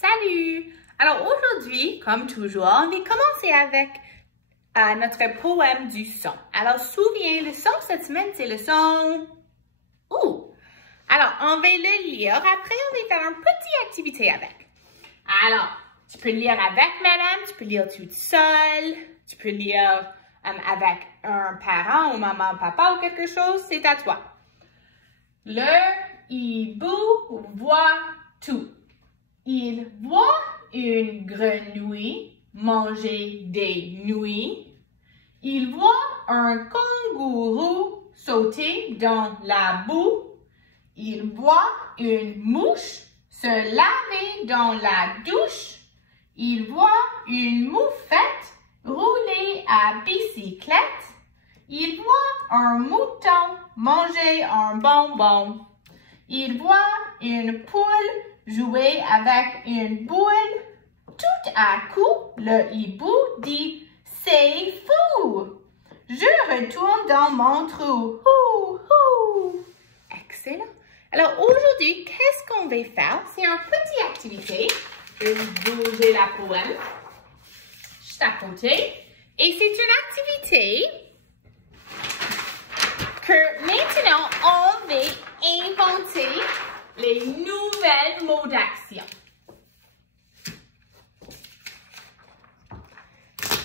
Salut! Alors aujourd'hui, comme toujours, on va commencer avec notre poème du son. Alors souviens, le son cette semaine, c'est le son OU. Alors, on va le lire. Après, on va faire une petite activité avec. Alors, tu peux lire avec madame, tu peux lire toute seule, tu peux lire avec un parent ou maman, papa ou quelque chose, c'est à toi. Le hibou voit tout. Il voit une grenouille manger des nouilles. Il voit un kangourou sauter dans la boue. Il voit une mouche se laver dans la douche. Il voit une moufette rouler à bicyclette. Il voit un mouton manger un bonbon. Il voit une poule jouer avec une boule. Tout à coup, le hibou dit « C'est fou! Je retourne dans mon trou. Hou, hou. » Excellent. Alors aujourd'hui, qu'est-ce qu'on va faire? C'est une petite activité. Je vais bouger la poème juste à côté. Et c'est une activité que maintenant, on va inventer les nouvelles mots d'action.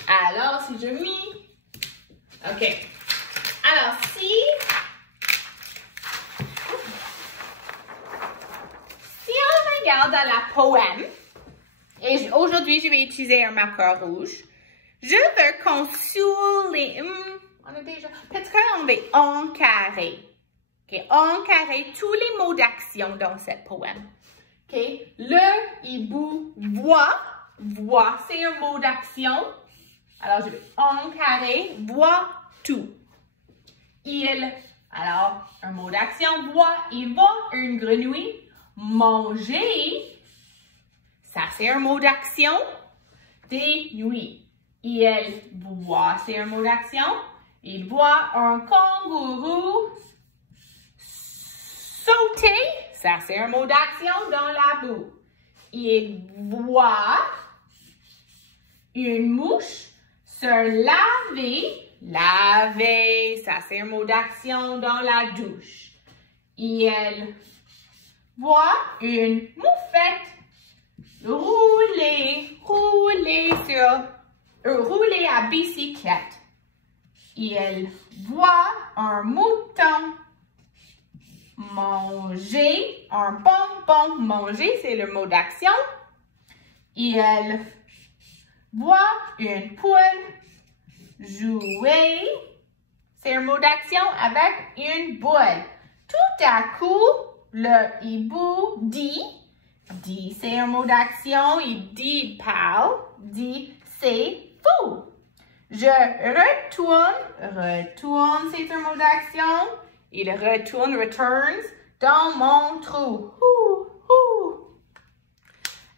Alors, si je mets... OK. Alors, si on regarde dans la poème, et aujourd'hui, je vais utiliser un marqueur rouge, je veux qu'on on a déjà... Peut-être qu'on va encarrer. OK, encarrer tous les mots d'action dans cette poème. OK, le hibou voit. Voit, c'est un mot d'action. Alors, je vais encarrer, voit tout. Alors, un mot d'action, voit, il voit une grenouille manger. Ça, c'est un mot d'action. Des nuits. Il voit, c'est un mot d'action. Il voit un kangourou sauter. Ça, c'est un mot d'action dans la boue. Il voit une mouche se laver. Laver, ça, c'est un mot d'action dans la douche. Il voit une moufette rouler à bicyclette. Il voit un mouton manger un bonbon. Manger, c'est le mot d'action. Il voit une poule jouer. C'est un mot d'action avec une boule. Tout à coup, le hibou dit. Dit, c'est un mot d'action. Il dit, il parle. Dit, c'est fou. Je retourne, c'est un mot d'action. Il retourne, returns, dans mon trou.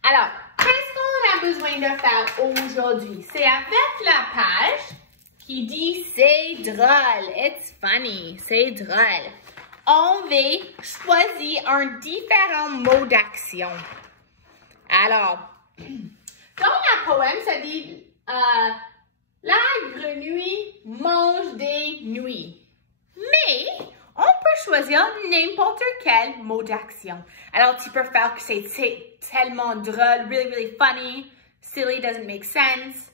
Alors, qu'est-ce qu'on a besoin de faire aujourd'hui? C'est avec la page qui dit « C'est drôle ». It's funny. C'est drôle. On va choisir un différent mot d'action. Alors, dans la poème, ça dit la grenouille mange des nouilles. Mais, on peut choisir n'importe quel mot d'action. Alors, tu peux faire que c'est tellement drôle, really, really funny, silly, doesn't make sense.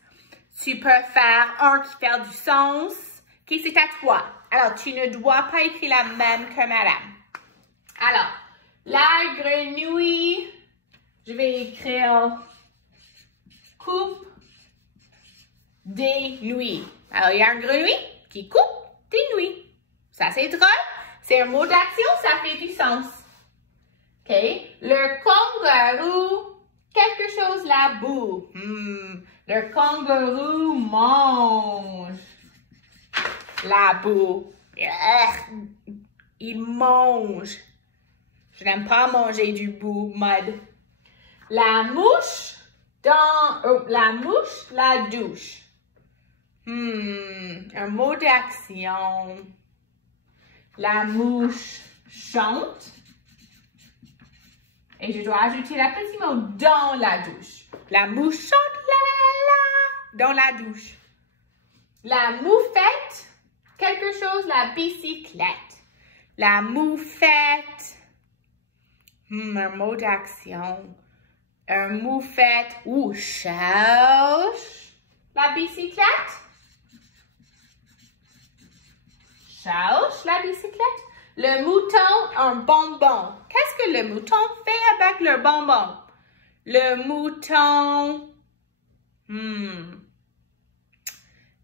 Tu peux faire un qui fait du sens. OK, c'est à toi. Alors, tu ne dois pas écrire la même que madame. Alors, la grenouille, je vais écrire coupe des nouilles. Alors, il y a une grenouille qui coupe des nouilles. Ça, c'est drôle. C'est un mot d'action, ça fait du sens. OK? Le kangourou, quelque chose la boue. Le kangourou mange la boue. Il mange. Je n'aime pas manger du boue, mud. La mouche la douche. Un mot d'action. La mouche chante. Et je dois ajouter le petit mot dans la douche. La mouche chante la la la la dans la douche. La moufette, quelque chose, la bicyclette. La moufette. Un mot d'action. Un moufette ou cherche la bicyclette. Cherche la bicyclette. Le mouton, un bonbon. Qu'est-ce que le mouton fait avec le bonbon? Le mouton.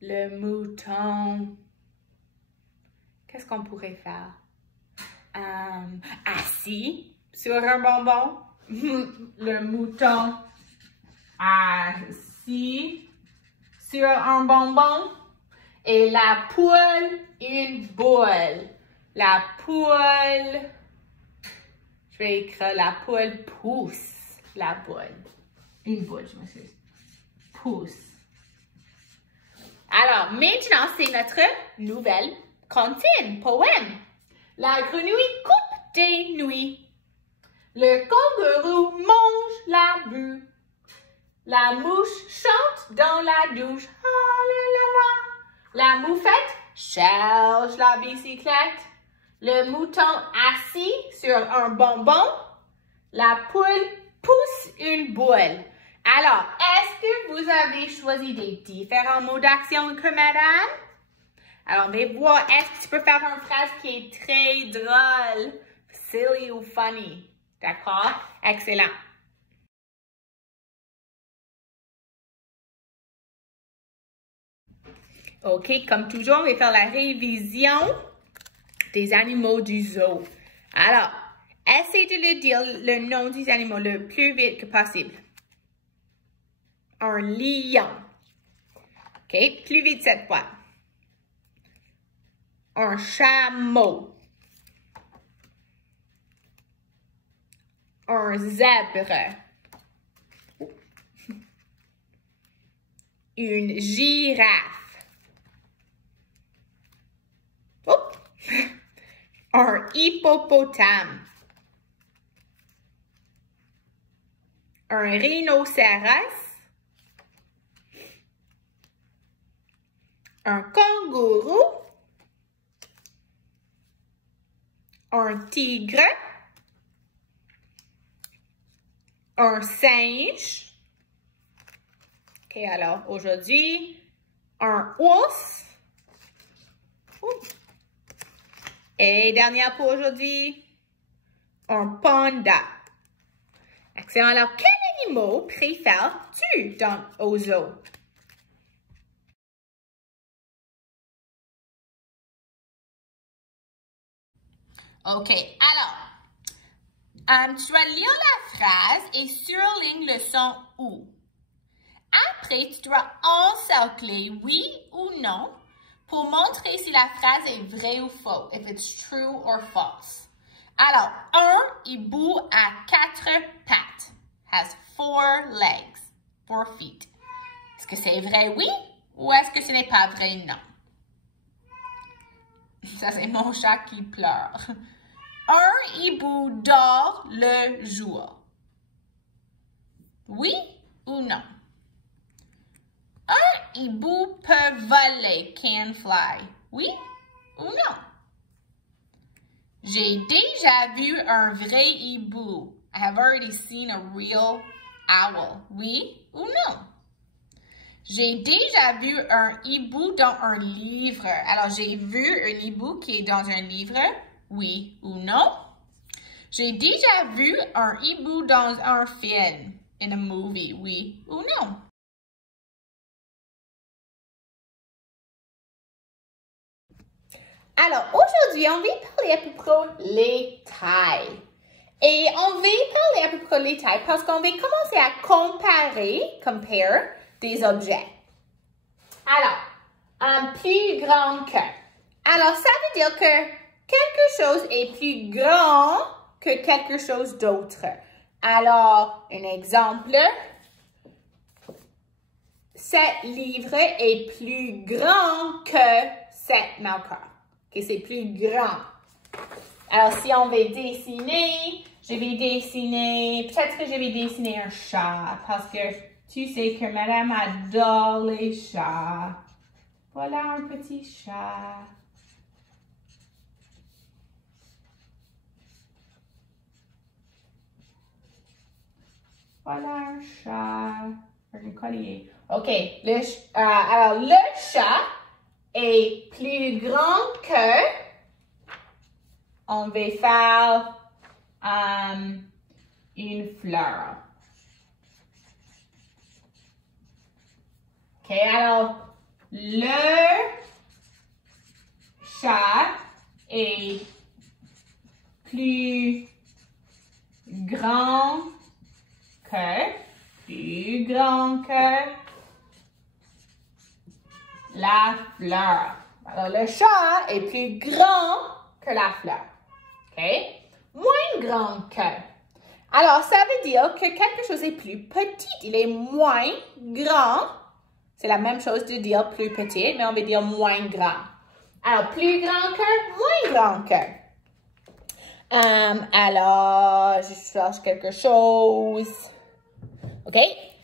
Le mouton. Qu'est-ce qu'on pourrait faire? Assis sur un bonbon. Le mouton assis sur un bonbon. Et la poule, une boule. La poule, je vais écrire la poule pousse. La boule. Une boule, je m'excuse. Pousse. Alors, maintenant, c'est notre nouvelle comptine, poème. La grenouille coupe des nuits. Le kangourou mange la boue. La mouche chante dans la douche. Ah la la la. La moufette cherche la bicyclette. Le mouton assis sur un bonbon. La poule pousse une boule. Alors, est-ce que vous avez choisi des différents mots d'action que madame? Alors, on va voir, est-ce que tu peux faire une phrase qui est très drôle, silly ou funny? D'accord? Excellent. OK, comme toujours, on va faire la révision des animaux du zoo. Alors, essayez de le dire le nom des animaux le plus vite que possible. Un lion. OK, plus vite cette fois. Un chameau. Un zèbre. Une girafe. Oh. Un hippopotame. Un rhinocéros. Un kangourou. Un tigre. Un singe. OK, alors aujourd'hui, un ours. Et dernière pour aujourd'hui, un panda. Excellent. Alors, quel animal préfères-tu au zoo? OK, alors, tu vas lire la phrase et surligne le son « ou ». Après, tu dois encercler « oui » ou « non » pour montrer si la phrase est vraie ou fausse, if it's true or false. Alors, un hibou a 4 pattes, has 4 legs, 4 feet. Est-ce que c'est vrai, oui, ou est-ce que ce n'est pas vrai, non? Ça, c'est mon chat qui pleure. Un hibou dort le jour. Oui ou non? Un hibou peut voler, can fly. Oui ou non? J'ai déjà vu un vrai hibou. I have already seen a real owl. Oui ou non? J'ai déjà vu un hibou dans un livre. Alors, j'ai vu un hibou qui est dans un livre. Oui ou non? J'ai déjà vu un hibou dans un film. In a movie. Oui ou non? Alors, aujourd'hui, on va parler à peu près les tailles. Et on va parler à peu près les tailles parce qu'on va commencer à compare des objets. Alors, un plus grand que. Alors, ça veut dire que quelque chose est plus grand que quelque chose d'autre. Alors, un exemple, cet livre est plus grand que cette marqueur. Okay, c'est plus grand. Alors, si on veut dessiner je vais dessiner, peut-être que je vais dessiner un chat parce que tu sais que madame adore les chats. Voilà un petit chat. Voilà un chat. Un collier. OK. Alors, le chat est plus grand que. On va faire une fleur. OK. Alors, le chat est plus grand que la fleur. Alors, le chat est plus grand que la fleur. OK? Moins grand que. Alors, ça veut dire que quelque chose est plus petit. Il est moins grand. C'est la même chose de dire plus petit, mais on va dire moins grand. Alors, plus grand que, moins grand que. Alors, je cherche quelque chose. OK?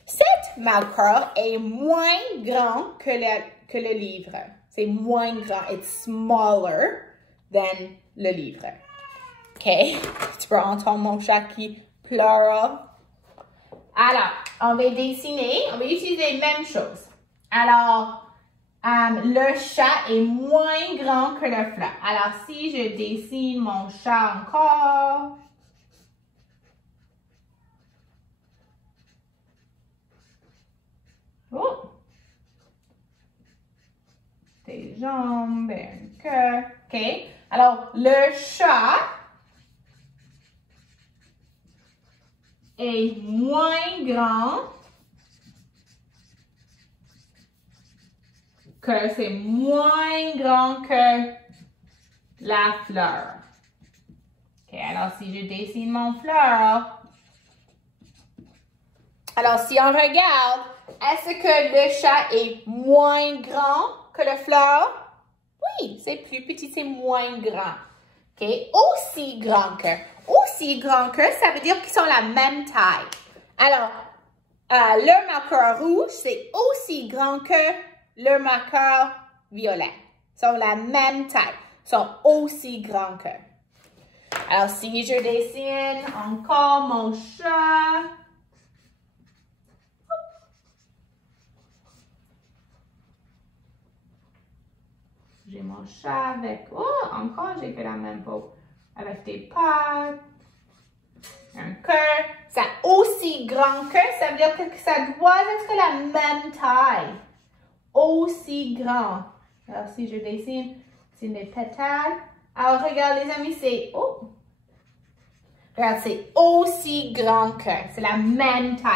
Cet marqueur est moins grand que le livre. C'est moins grand. It's smaller than le livre. OK? Tu peux entendre mon chat qui pleure. Alors, on va dessiner. On va utiliser les mêmes choses. Alors, le chat est moins grand que le fleur. Alors, si je dessine mon chat encore. Oh! Des jambes et un cœur. OK? Alors, le chat est moins grand que c'est moins grand que la fleur. OK, alors si je dessine mon fleur, alors si on regarde, est-ce que le chat est moins grand que la fleur? Oui, c'est plus petit, c'est moins grand. OK, aussi grand que. Aussi grand que, ça veut dire qu'ils sont la même taille. Alors, le marqueur rouge, c'est aussi grand que le marqueur violet. Ils sont la même taille. Ils sont aussi grands que. Alors, si je dessine encore mon chat. J'ai mon chat avec. Oh, encore, j'ai fait la même peau. Avec des pattes. Un cœur. C'est aussi grand que, ça veut dire que ça doit être la même taille. Aussi grand. Alors, si je dessine, c'est mes pétales. Alors, regarde les amis, c'est... Oh! Regarde, c'est aussi grand que. C'est la même taille.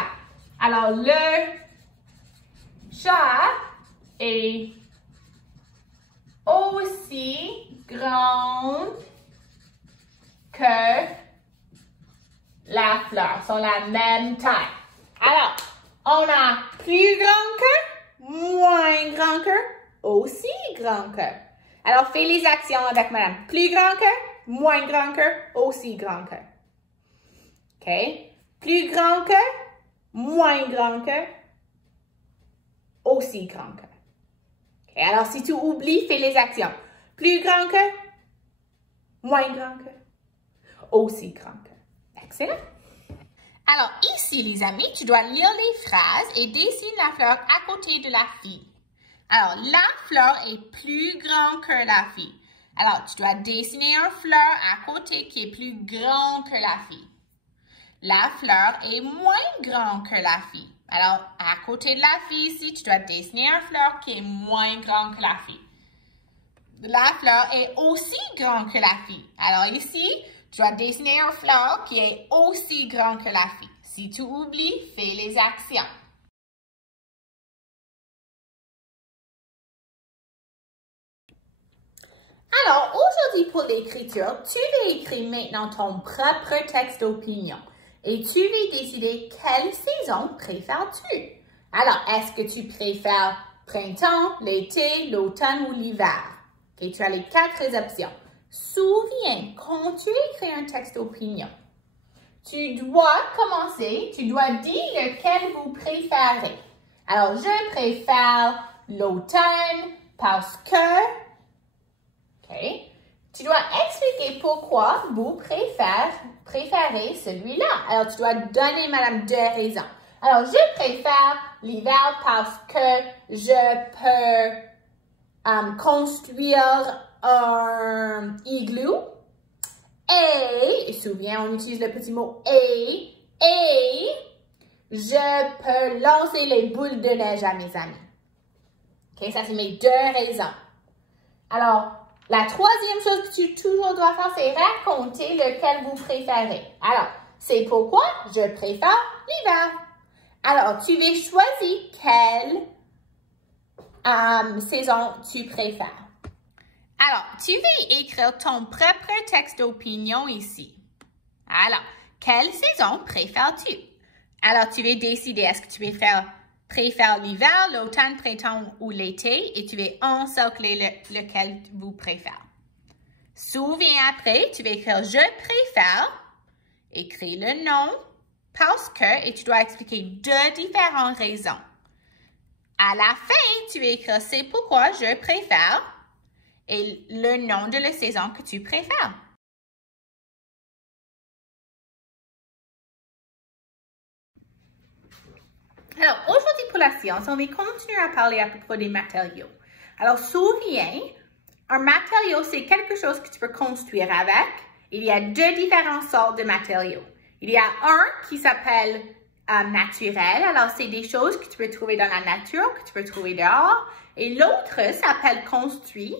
Alors, le chat est aussi grand que la fleur. Sont la même taille. Alors, on a plus grand que, moins grand que, aussi grand que. Alors, fais les actions avec madame. Plus grand que, moins grand que, aussi grand que. OK? Plus grand que, moins grand que, aussi grand que. OK? Alors, si tu oublies, fais les actions. Plus grand que, moins grand que, aussi grand que. Excellent. Alors, ici, les amis, tu dois lire les phrases et dessine la fleur à côté de la fille. Alors, la fleur est plus grande que la fille. Alors, tu dois dessiner une fleur à côté qui est plus grande que la fille. La fleur est moins grande que la fille. Alors, à côté de la fille ici, tu dois dessiner une fleur qui est moins grande que la fille. La fleur est aussi grande que la fille. Alors ici, tu dois dessiner une fleur qui est aussi grande que la fille. Si tu oublies, fais les actions. Alors, aujourd'hui pour l'écriture, tu vas écrire maintenant ton propre texte d'opinion et tu vas décider quelle saison préfères-tu. Alors, est-ce que tu préfères printemps, l'été, l'automne ou l'hiver? Okay, tu as les 4 options. Souviens, quand tu écris un texte d'opinion, tu dois commencer, tu dois dire lequel vous préférez. Alors, je préfère l'automne parce que, OK, tu dois expliquer pourquoi vous préférez celui-là. Alors, tu dois donner, madame, 2 raisons. Alors, je préfère l'hiver parce que je peux construire un igloo. Et, souviens, on utilise le petit mot et je peux lancer les boules de neige à mes amis. OK, ça c'est mes 2 raisons. Alors, la 3e chose que tu toujours dois faire, c'est raconter lequel vous préférez. Alors, c'est pourquoi je préfère l'hiver. Alors, tu vas choisir quelle saison tu préfères. Alors, tu vas écrire ton propre texte d'opinion ici. Alors, quelle saison préfères-tu? Alors, tu vas décider, est-ce que tu préfères l'hiver, l'automne, printemps ou l'été et tu vas encercler lequel vous préférez. Souviens après, tu vas écrire « Je préfère », écris le nom, parce que, et tu dois expliquer 2 différentes raisons. À la fin, tu vas écrire « C'est pourquoi je préfère » et le nom de la saison que tu préfères. Alors, aujourd'hui pour la science, on va continuer à parler à propos des matériaux. Alors, souviens, un matériau, c'est quelque chose que tu peux construire avec. Il y a 2 différentes sortes de matériaux. Il y a un qui s'appelle naturel. Alors, c'est des choses que tu peux trouver dans la nature, que tu peux trouver dehors. Et l'autre s'appelle construit.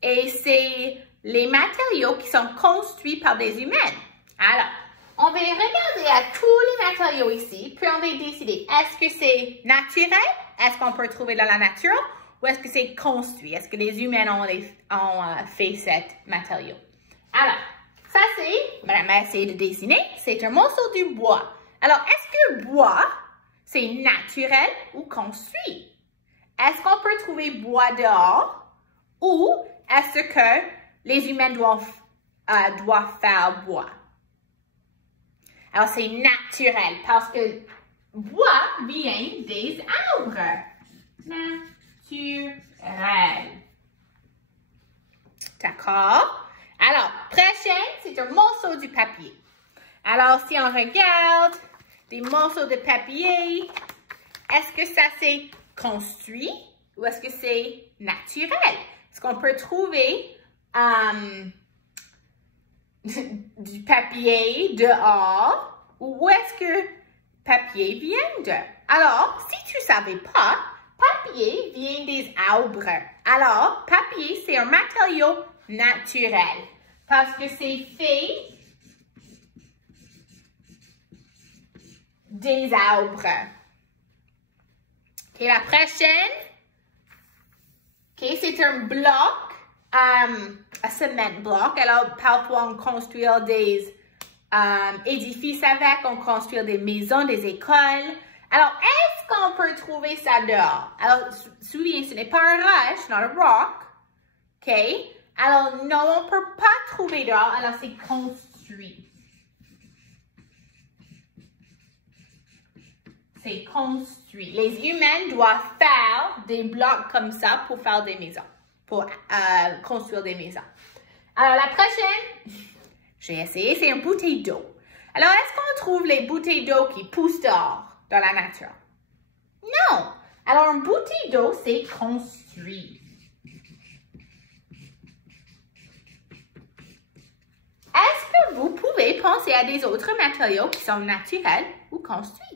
Et c'est les matériaux qui sont construits par des humains. Alors, on va regarder à tous les matériaux ici, puis on va décider, est-ce que c'est naturel? Est-ce qu'on peut trouver dans la nature? Ou est-ce que c'est construit? Est-ce que les humains ont fait cet matériau? Alors, ça c'est, madame a essayé de dessiner, c'est un morceau du bois. Alors, est-ce que le bois, c'est naturel ou construit? Est-ce qu'on peut trouver bois dehors? Ou est-ce que les humains doivent faire bois? Alors, c'est naturel parce que bois vient des arbres. Naturel. D'accord? Alors, prochaine, c'est un morceau du papier. Alors, si on regarde des morceaux de papier, est-ce que ça c'est construit ou est-ce que c'est naturel? Est-ce qu'on peut trouver du papier dehors ou où est-ce que papier vient de? Alors, si tu ne savais pas, papier vient des arbres. Alors, papier, c'est un matériau naturel parce que c'est fait des arbres. OK, la prochaine, OK, c'est un bloc. Un cement block. Alors, parfois, on construit des édifices avec, on construit des maisons, des écoles. Alors, est-ce qu'on peut trouver ça dehors? Alors, souviens, ce n'est pas un roche, not a rock. OK? Alors, non, on ne peut pas trouver dehors. Alors, c'est construit. C'est construit. Les humains doivent faire des blocs comme ça pour faire des maisons. Pour construire des maisons. Alors, la prochaine, j'ai essayé, c'est une bouteille d'eau. Alors, est-ce qu'on trouve les bouteilles d'eau qui poussent dehors dans la nature? Non. Alors, une bouteille d'eau, c'est construit. Est-ce que vous pouvez penser à des autres matériaux qui sont naturels ou construits?